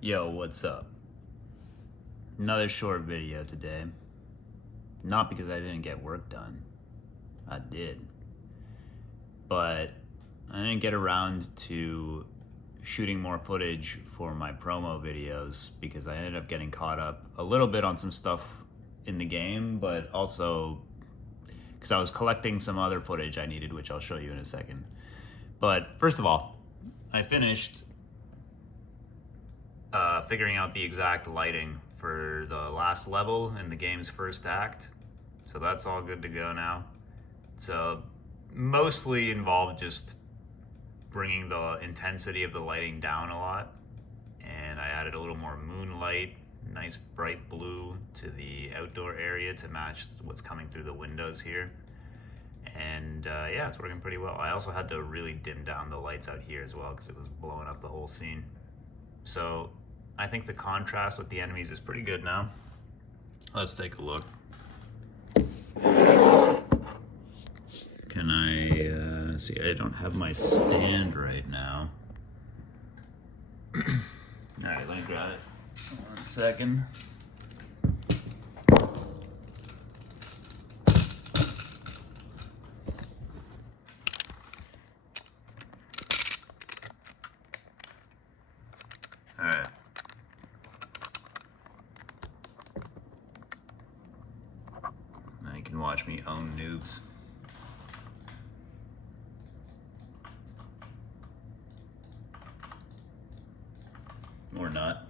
Yo, what's up? Another short video today. Not because I didn't get work done. I did. But I didn't get around to shooting more footage for my promo videos because I ended up getting caught up a little bit on some stuff in the game, but also because I was collecting some other footage I needed, which I'll show you in a second. But first of all, I finished figuring out the exact lighting for the last level in the game's first act. So that's all good to go now. So mostly involved just bringing the intensity of the lighting down a lot. And I added a little more moonlight, nice bright blue to the outdoor area to match what's coming through the windows here. And yeah, it's working pretty well. I also had to really dim down the lights out here as well because it was blowing up the whole scene. So I think the contrast with the enemies is pretty good now. Let's take a look. Can I see? I don't have my stand right now. All right, let me grab it. 1 second. All right. Now you can watch me own noobs. Or not.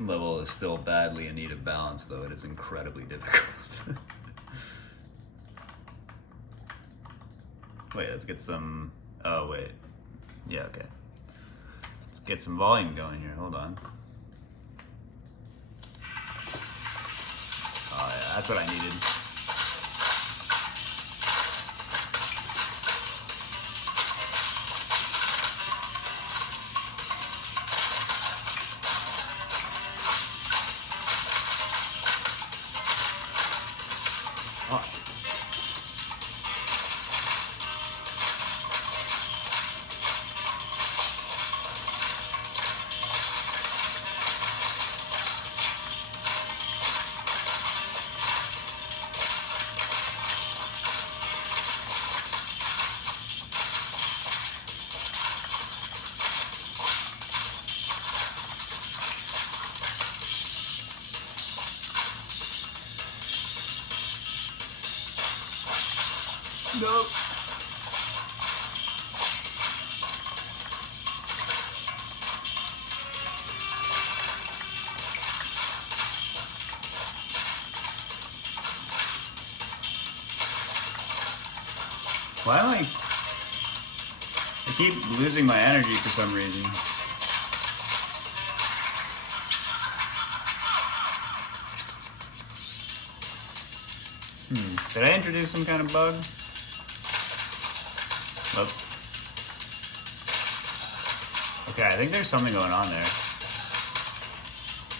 Level is still badly in need of balance, though it is incredibly difficult. Wait, let's get some... Oh, wait. Yeah, okay. Let's get some volume going here. Hold on. Oh, yeah, that's what I needed. Oh. No. Why am I keep losing my energy for some reason. Did I introduce some kind of bug? Oops. Okay, I think there's something going on there.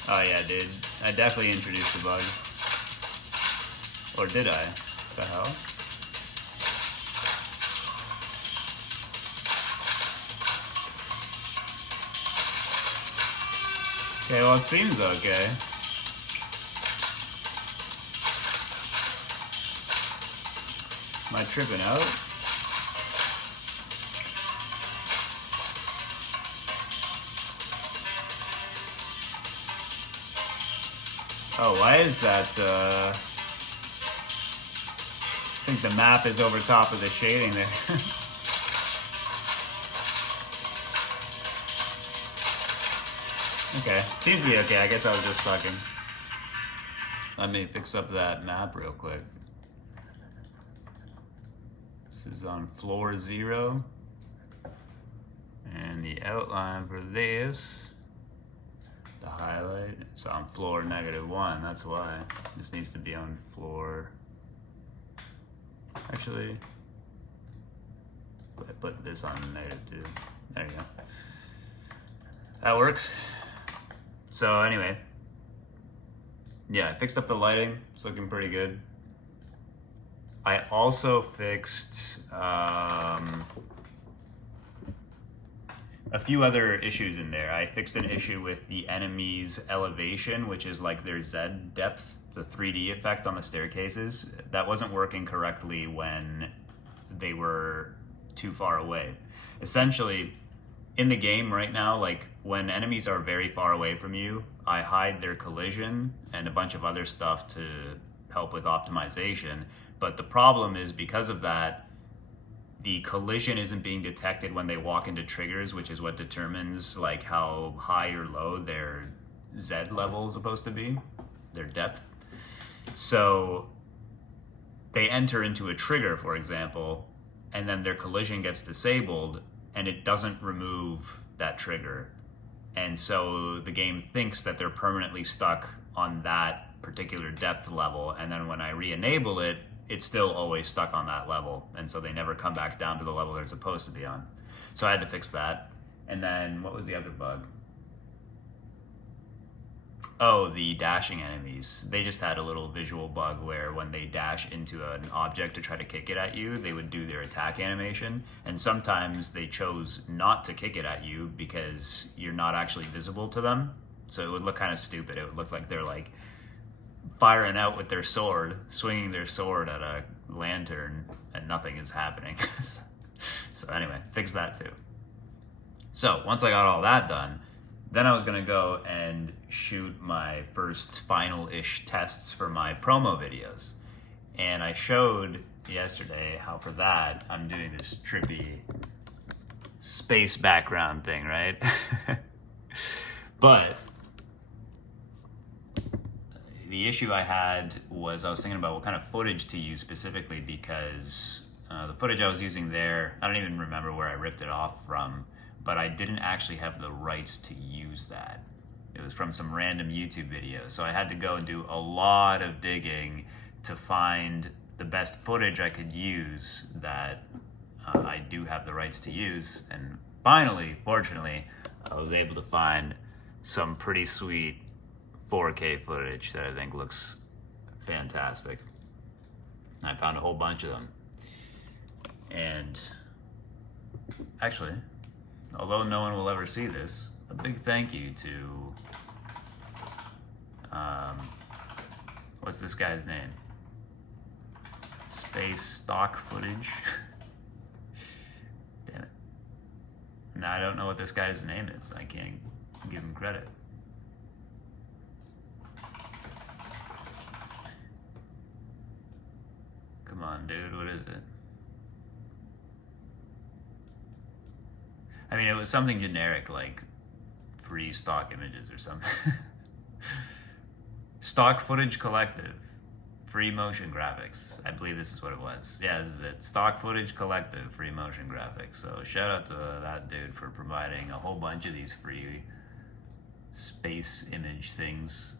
Oh yeah, dude. I definitely introduced a bug. Or did I? What the hell? Okay, well it seems okay. Am I tripping out? Oh, why is that, I think the map is over top of the shading there. Okay, seems to be okay. I guess I was just sucking. Let me fix up that map real quick. This is on floor 0. And the outline for this, the highlight, it's on floor -1. That's why. This needs to be on floor... Actually, I put this on -2. There you go. That works. So anyway, yeah, I fixed up the lighting. It's looking pretty good. I also fixed a few other issues in there. I fixed an issue with the enemy's elevation, which is like their Z depth, the 3D effect on the staircases. That wasn't working correctly when they were too far away. Essentially, in the game right now, like when enemies are very far away from you, I hide their collision and a bunch of other stuff to help with optimization. But the problem is, because of that, the collision isn't being detected when they walk into triggers, which is what determines like how high or low their Z level is supposed to be, their depth. So they enter into a trigger, for example, and then their collision gets disabled and it doesn't remove that trigger. And so the game thinks that they're permanently stuck on that particular depth level, and then when I re-enable it, it's still always stuck on that level, and so they never come back down to the level they're supposed to be on. So I had to fix that. And then what was the other bug? Oh, the dashing enemies. They just had a little visual bug where when they dash into an object to try to kick it at you, they would do their attack animation, and sometimes they chose not to kick it at you because you're not actually visible to them. So it would look kind of stupid. It would look like they're like firing out with their sword, swinging their sword at a lantern, and nothing is happening. So anyway, fix that too. So once I got all that done, then I was gonna go and shoot my first final-ish tests for my promo videos. And I showed yesterday how for that, I'm doing this trippy space background thing, right? But the issue I had was I was thinking about what kind of footage to use specifically, because the footage I was using there, I don't even remember where I ripped it off from, but I didn't actually have the rights to use that. It was from some random YouTube video, so I had to go and do a lot of digging to find the best footage I could use that I do have the rights to use. And finally, fortunately, I was able to find some pretty sweet 4K footage that I think looks fantastic. I found a whole bunch of them. And actually, although no one will ever see this, a big thank you to, what's this guy's name? Space Stock Footage. Damn it. Now I don't know what this guy's name is. I can't give him credit. Come on, dude, what is it? I mean, it was something generic like free stock images or something. Stock Footage Collective, free motion graphics. I believe this is what it was. Yeah, this is it. Stock Footage Collective, free motion graphics. So shout out to that dude for providing a whole bunch of these free space image things.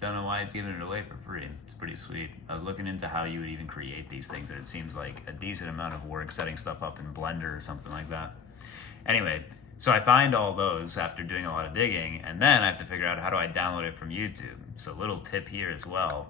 Don't know why he's giving it away for free. It's pretty sweet. I was looking into how you would even create these things, and it seems like a decent amount of work setting stuff up in Blender or something like that. Anyway, so I find all those after doing a lot of digging, and then I have to figure out how do I download it from YouTube. So little tip here as well.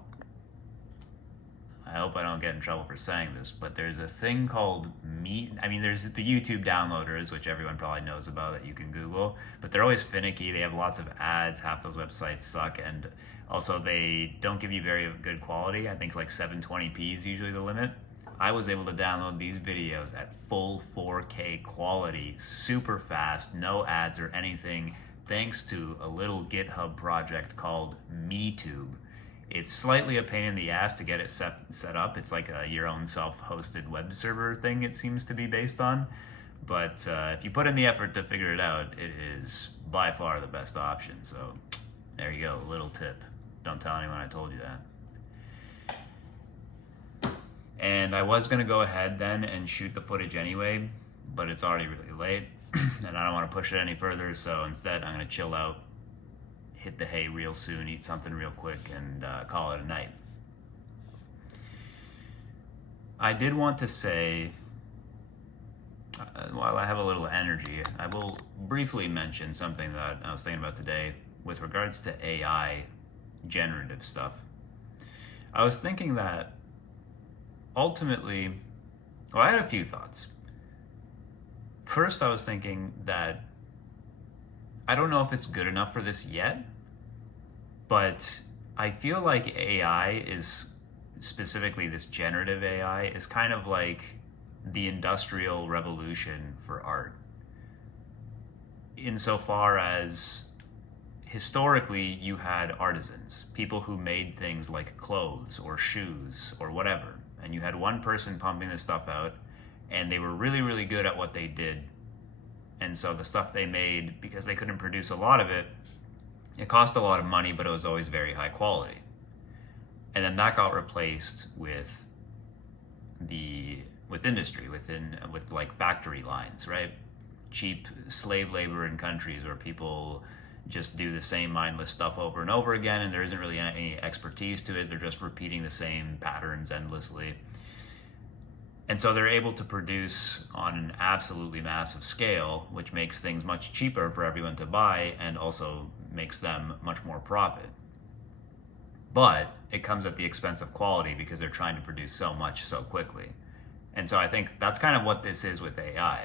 I hope I don't get in trouble for saying this, but there's a thing called there's the YouTube downloaders, which everyone probably knows about, that you can Google, but they're always finicky. They have lots of ads. Half those websites suck, and also they don't give you very good quality. I think like 720p is usually the limit. I was able to download these videos at full 4K quality, super fast, no ads or anything, thanks to a little GitHub project called MeTube. It's slightly a pain in the ass to get it set up. It's like your own self-hosted web server thing, it seems to be based on. But if you put in the effort to figure it out, it is by far the best option. So there you go, a little tip. Don't tell anyone I told you that. And I was going to go ahead then and shoot the footage anyway, but it's already really late, and I don't want to push it any further, so instead I'm going to chill out, hit the hay real soon, eat something real quick, and call it a night. I did want to say, while I have a little energy, I will briefly mention something that I was thinking about today with regards to AI generative stuff. I was thinking that ultimately, I had a few thoughts. first I was thinking that I don't know if it's good enough for this yet, but I feel like AI is, specifically this generative AI, is kind of like the industrial revolution for art. Insofar as historically you had artisans, people who made things like clothes or shoes or whatever, and you had one person pumping this stuff out, and they were really, really good at what they did. And so the stuff they made, because they couldn't produce a lot of it, it cost a lot of money, but it was always very high quality. And then that got replaced with industry, with like factory lines, right? Cheap slave labor in countries where people just do the same mindless stuff over and over again, and there isn't really any expertise to it. They're just repeating the same patterns endlessly. And so they're able to produce on an absolutely massive scale, which makes things much cheaper for everyone to buy and also makes them much more profit. But it comes at the expense of quality because they're trying to produce so much so quickly. And so I think that's kind of what this is with AI,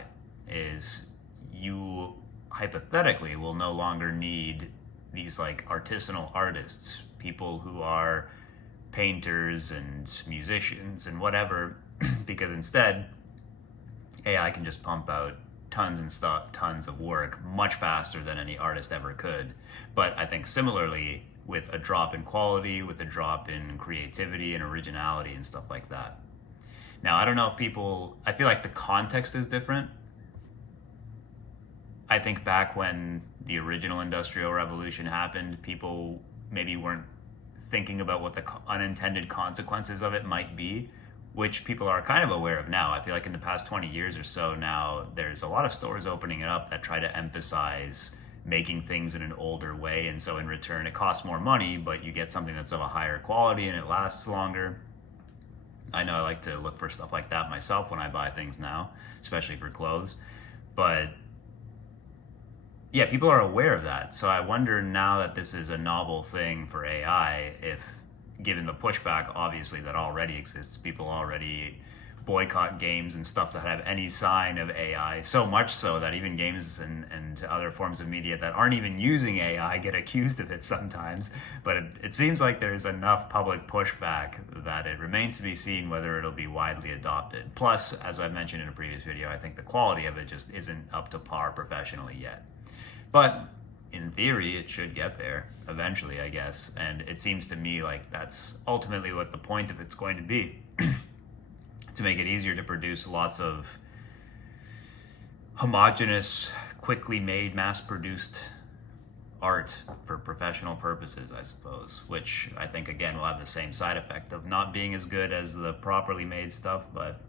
is you hypothetically will no longer need these like artisanal artists, people who are painters and musicians and whatever, because instead AI can just pump out tons of work much faster than any artist ever could. But I think similarly, with a drop in quality, with a drop in creativity and originality and stuff like that. Now, I don't know if I feel like the context is different. I think back when the original Industrial Revolution happened, people maybe weren't thinking about what the unintended consequences of it might be, which people are kind of aware of now. I feel like in the past 20 years or so now, there's a lot of stores opening it up that try to emphasize making things in an older way, and so in return it costs more money, but you get something that's of a higher quality and it lasts longer. I know I like to look for stuff like that myself when I buy things now, especially for clothes. But yeah, people are aware of that. So I wonder now that this is a novel thing for AI, if given the pushback obviously that already exists, people already boycott games and stuff that have any sign of AI, so much so that even games and other forms of media that aren't even using AI get accused of it sometimes. But it seems like there's enough public pushback that it remains to be seen whether it'll be widely adopted. Plus, as I mentioned in a previous video, I think the quality of it just isn't up to par professionally yet. But in theory, it should get there eventually, I guess. And it seems to me like that's ultimately what the point of it's going to be. To make it easier to produce lots of homogeneous, quickly made, mass-produced art for professional purposes, I suppose, which I think, again, will have the same side effect of not being as good as the properly made stuff, but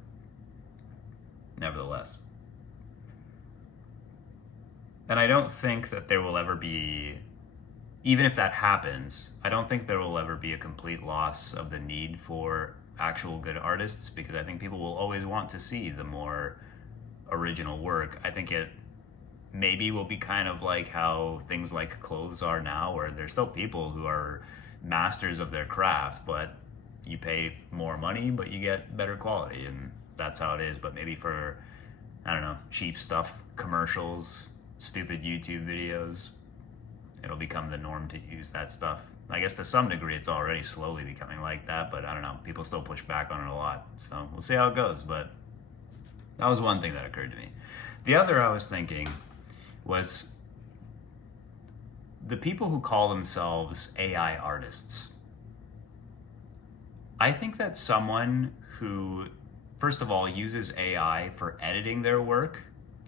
nevertheless. And I don't think that there will ever be, even if that happens, I don't think there will ever be a complete loss of the need for actual good artists, because I think people will always want to see the more original work. I think it maybe will be kind of like how things like clothes are now, where there's still people who are masters of their craft, but you pay more money, but you get better quality, and that's how it is. But maybe for, I don't know, cheap stuff, commercials, stupid YouTube videos, it'll become the norm to use that stuff. I guess to some degree it's already slowly becoming like that, but I don't know, people still push back on it a lot. So we'll see how it goes, but that was one thing that occurred to me. The other I was thinking was the people who call themselves AI artists. I think that someone who, first of all, uses AI for editing their work,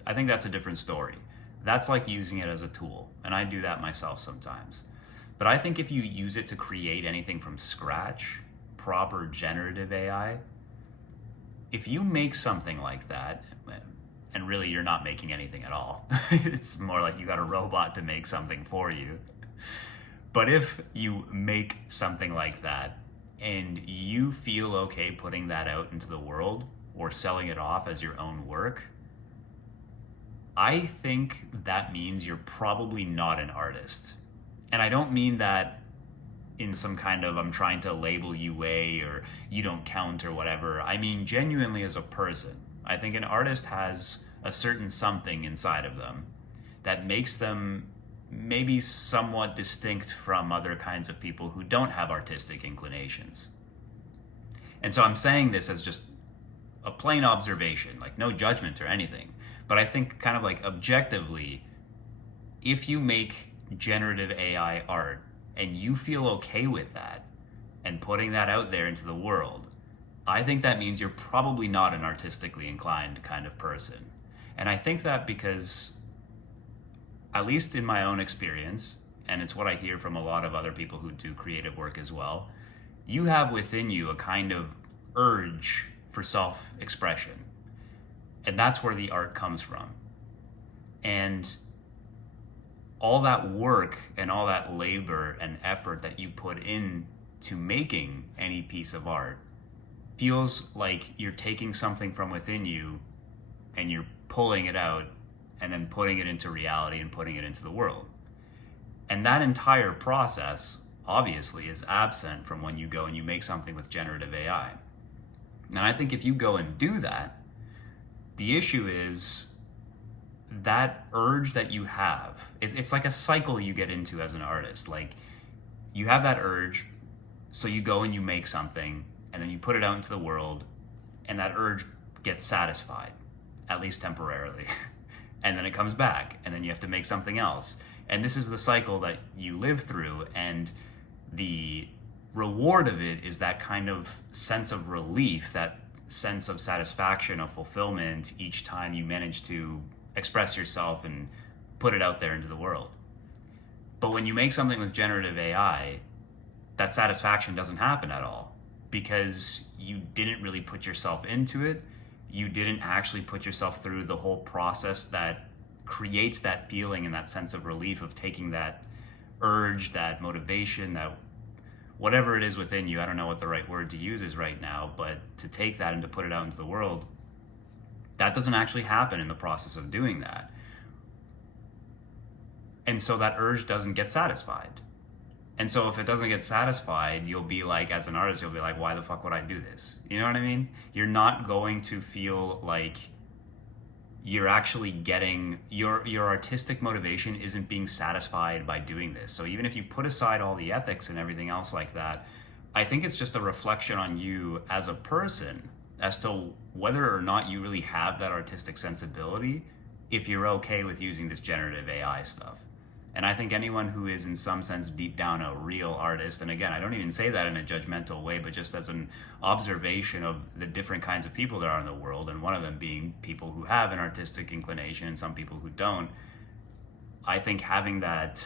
I think that's a different story. That's like using it as a tool, and I do that myself sometimes. But I think if you use it to create anything from scratch, proper generative AI, if you make something like that, and really you're not making anything at all, it's more like you got a robot to make something for you. But if you make something like that and you feel okay putting that out into the world or selling it off as your own work, I think that means you're probably not an artist. And I don't mean that in some kind of I'm trying to label you A or you don't count or whatever. I mean genuinely as a person. I think an artist has a certain something inside of them that makes them maybe somewhat distinct from other kinds of people who don't have artistic inclinations. And so I'm saying this as just a plain observation, like no judgment or anything. But I think kind of like objectively, if you make generative AI art and you feel okay with that and putting that out there into the world, I think that means you're probably not an artistically inclined kind of person. And I think that because, at least in my own experience, and it's what I hear from a lot of other people who do creative work as well, you have within you a kind of urge for self-expression. And that's where the art comes from. And all that work and all that labor and effort that you put in to making any piece of art feels like you're taking something from within you and you're pulling it out and then putting it into reality and putting it into the world. And that entire process obviously is absent from when you go and you make something with generative AI. And I think if you go and do that, the issue is that urge that you have, it's like a cycle you get into as an artist. Like, you have that urge, so you go and you make something, and then you put it out into the world, and that urge gets satisfied, at least temporarily. And then it comes back, and then you have to make something else. And this is the cycle that you live through, and the reward of it is that kind of sense of relief, that sense of satisfaction, of fulfillment each time you manage to express yourself and put it out there into the world. But when you make something with generative AI, that satisfaction doesn't happen at all, because you didn't really put yourself into it. You didn't actually put yourself through the whole process that creates that feeling and that sense of relief of taking that urge, that motivation, that whatever it is within you. I don't know what the right word to use is right now, but to take that and to put it out into the world, that doesn't actually happen in the process of doing that. And so that urge doesn't get satisfied. And so if it doesn't get satisfied, you'll be like, as an artist, you'll be like, why the fuck would I do this? You know what I mean? You're not going to feel like you're actually getting, your artistic motivation isn't being satisfied by doing this. So even if you put aside all the ethics and everything else like that, I think it's just a reflection on you as a person as to whether or not you really have that artistic sensibility, if you're okay with using this generative AI stuff. And I think anyone who is in some sense deep down a real artist, and again, I don't even say that in a judgmental way, but just as an observation of the different kinds of people there are in the world, and one of them being people who have an artistic inclination and some people who don't, I think having that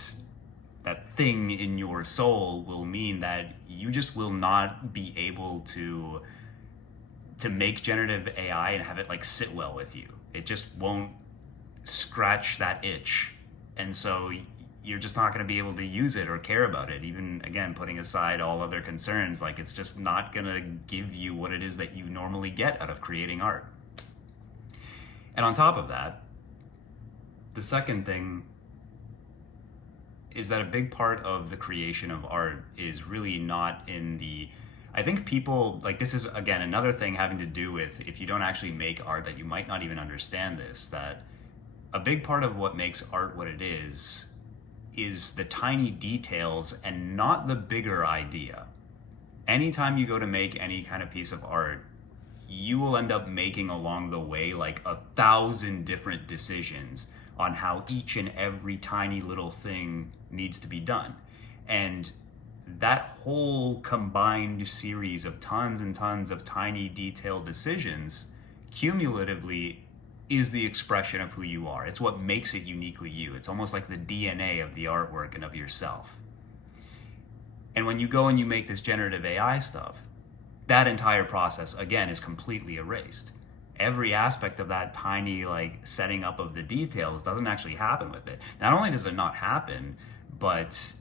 thing in your soul will mean that you just will not be able to make generative AI and have it like sit well with you. It just won't scratch that itch. And so you're just not going to be able to use it or care about it. Even, again, putting aside all other concerns, like, it's just not going to give you what it is that you normally get out of creating art. And on top of that, the second thing is that a big part of the creation of art is really not in the, I think people, like, this is, again, another thing having to do with, if you don't actually make art, that you might not even understand this, that a big part of what makes art what it is the tiny details and not the bigger idea. Anytime you go to make any kind of piece of art, you will end up making along the way like 1,000 different decisions on how each and every tiny little thing needs to be done. And that whole combined series of tons and tons of tiny detailed decisions cumulatively is the expression of who you are. It's what makes it uniquely you. It's almost like the DNA of the artwork and of yourself. And when you go and you make this generative AI stuff, that entire process, again, is completely erased. Every aspect of that tiny, like, setting up of the details doesn't actually happen with it. Not only does it not happen, but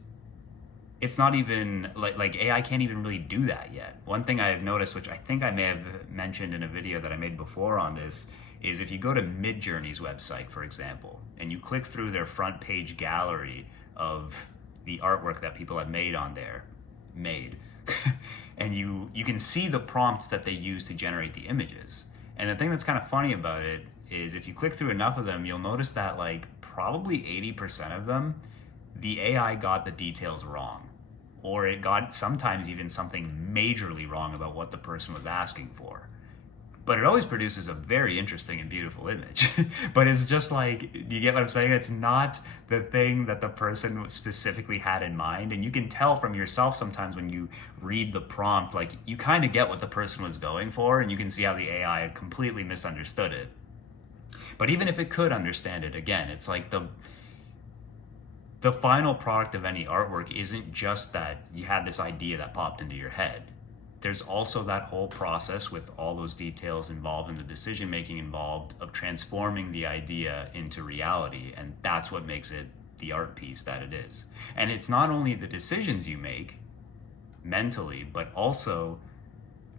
it's not even, like AI can't even really do that yet. One thing I've noticed, which I think I may have mentioned in a video that I made before on this, is if you go to Midjourney's website, for example, and you click through their front page gallery of the artwork that people have made on there, and you can see the prompts that they use to generate the images. And the thing that's kind of funny about it is if you click through enough of them, you'll notice that like probably 80% of them, the AI got the details wrong. Or it got sometimes even something majorly wrong about what the person was asking for. But it always produces a very interesting and beautiful image. But it's just like, do you get what I'm saying? It's not the thing that the person specifically had in mind. And you can tell from yourself sometimes when you read the prompt, like you kind of get what the person was going for, and you can see how the AI had completely misunderstood it. But even if it could understand it, again, it's like the final product of any artwork isn't just that you had this idea that popped into your head. There's also that whole process with all those details involved and the decision making involved of transforming the idea into reality, and that's what makes it the art piece that it is. And it's not only the decisions you make mentally, but also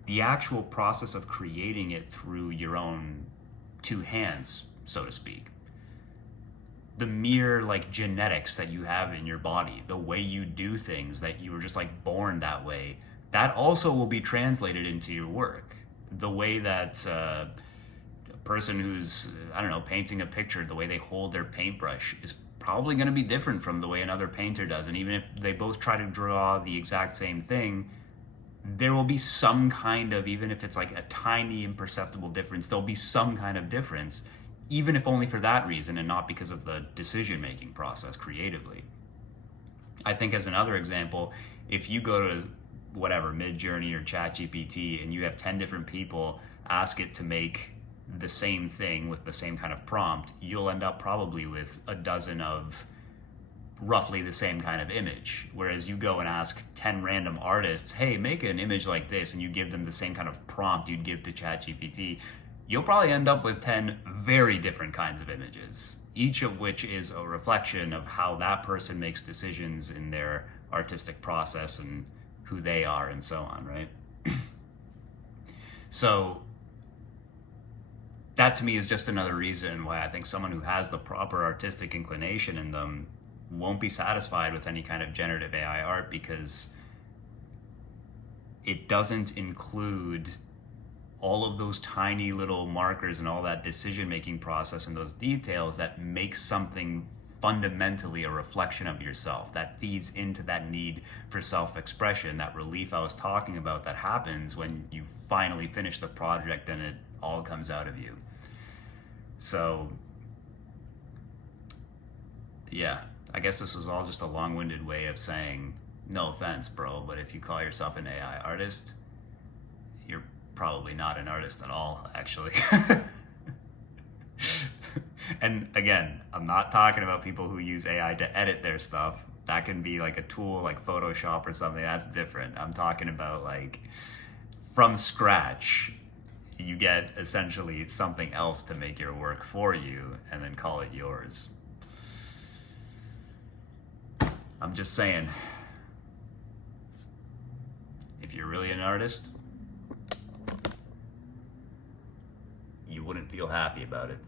the actual process of creating it through your own two hands, so to speak. The mere like genetics that you have in your body, the way you do things, that you were just like born that way, that also will be translated into your work. The way that a person who's, I don't know, painting a picture, the way they hold their paintbrush is probably going to be different from the way another painter does. And even if they both try to draw the exact same thing, there will be some kind of, even if it's like a tiny imperceptible difference, there'll be some kind of difference, even if only for that reason and not because of the decision-making process creatively. I think as another example, if you go to whatever, Midjourney or ChatGPT, and you have 10 different people ask it to make the same thing with the same kind of prompt, you'll end up probably with a dozen of roughly the same kind of image. Whereas you go and ask 10 random artists, hey, make an image like this, and you give them the same kind of prompt you'd give to ChatGPT, you'll probably end up with 10 very different kinds of images, each of which is a reflection of how that person makes decisions in their artistic process and who they are and so on, right? So that to me is just another reason why I think someone who has the proper artistic inclination in them won't be satisfied with any kind of generative AI art, because it doesn't include all of those tiny little markers and all that decision-making process and those details that make something fundamentally a reflection of yourself, that feeds into that need for self-expression, that relief I was talking about that happens when you finally finish the project and it all comes out of you. So yeah, I guess this was all just a long-winded way of saying, no offense, bro, but if you call yourself an AI artist, you're probably not an artist at all, actually. And again, I'm not talking about people who use AI to edit their stuff. That can be like a tool like Photoshop or something. That's different. I'm talking about like from scratch, you get essentially something else to make your work for you and then call it yours. I'm just saying, if you're really an artist, you wouldn't feel happy about it.